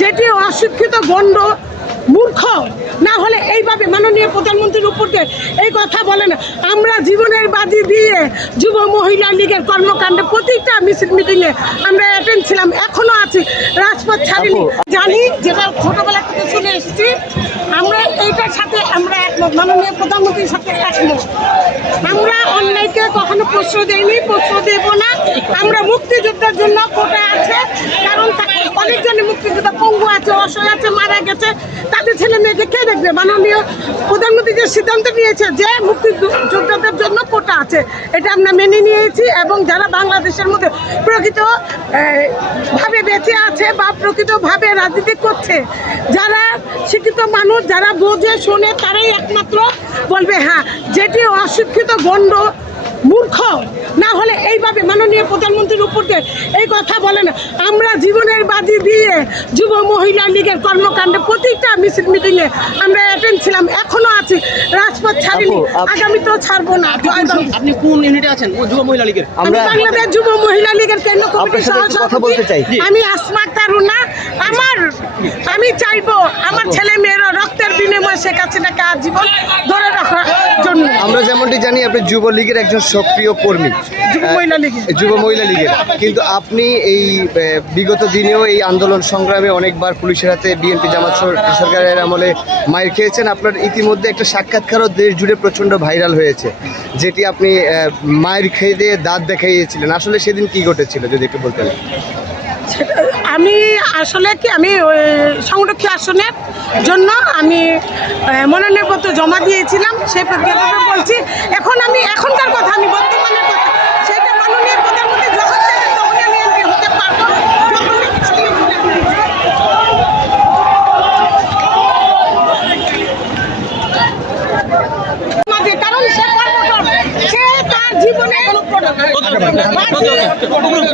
যেটি অশিক্ষিত গণ্ড মূর্খ না হলে এইভাবে মাননীয় প্রধানমন্ত্রীর উপর এই কথা বলে না আমরা জীবনের বাজি দিয়ে যুব মহিলা লীগের কর্মকাণ্ডে প্রতিটা মিছিল মিটিংয়ে আমরা অ্যাটেন্ড ছিলাম এখনও আছি। রাজপথ ছাড়িনি। জানি যেটা ছোটোবেলা থেকে শুনে এসেছি। আমরা এইটার সাথে আমরা একমত মাননীয় প্রধানমন্ত্রীর সাথে একমত। আমরা অন্যায়কে কখনো প্রশ্রয় দেইনি প্রশ্রয় দেব না। আমরা মুক্তিযুদ্ধের জন্য কোটা আছে। অনেকজনই মুক্তিযোদ্ধা পঙ্গু আছে, অসহায় আছে, মারা গেছে। তাদের ছেলে মেয়েকে কে দেখবে? মাননীয় প্রধানমন্ত্রী যে সিদ্ধান্ত নিয়েছে যে মুক্তিযোদ্ধাদের জন্য কোটা আছে, এটা আমরা মেনে নিয়েছি এবং যারা বাংলাদেশের মধ্যে প্রকৃত ভাবে বেঁচে আছে বা প্রকৃতভাবে রাজনীতি করছে, যারা শিক্ষিত মানুষ, যারা বোঝে, শোনে, তারাই একমাত্র বলবে হ্যাঁ যেটি অশিক্ষিত গণ্ড হলে মাননীয় প্রধানমন্ত্রীর উপর এই কথা বলে না। আমরা জীবনের বাজি দিয়ে যুব মহিলা লীগের কর্মকাণ্ডে প্রতিটা মিছিল মিটিংয়ে আমরা অ্যাটেন্ড ছিলাম এখনও আছি। রাজপথ ছাড়িনি আপ- আগামীতেও ছাড়বো না। আপনি কোন- ইউনিটে আছেন? ও যুব মহিলা লীগের। আমি আমরা বাংলাদেশ যুব মহিলা লীগের কেন্দ্র কমিটির কথা বলতে চাই। আমি আসমা তারুনা। আমার আমি চাইব আমার ছেলে বিনিময়ে শেখ হাসিনাকে আজীবন ধরে রাখার জন্য? আমরা যেমনটি জানি আপনি যুবলীগের একজন সক্রিয় কর্মী। যুব মহিলা লীগের। যুব মহিলা লীগের। কিন্তু আপনি এই বিগত দিনেও এই আন্দোলন সংগ্রামে অনেকবার পুলিশের হাতে বিএনপি জামাত সরকারের আমলে মায়ের খেয়েছেন। আপনার ইতিমধ্যে একটা সাক্ষাৎকারও দেশ জুড়ে প্রচণ্ড ভাইরাল হয়েছে যেটি আপনি মায়ের খেয়ে দিয়ে দাঁত দেখাইয়েছিলেন। আসলে সেদিন কি ঘটেছিল যদি একটু বলতেন? আমি আসলে কি আমি সংরক্ষিত আসনের জন্য আমি মনোনয়নপত্র জমা দিয়েছিলাম সেই প্রক্রিয়াটা বলছি এখন আমি এখনকার কথা আমি বর্তমানের কথা সেটা কারণ সে। সে তার জীবনে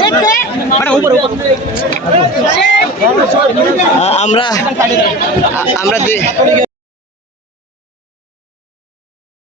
রেখে সে আমরা আমরা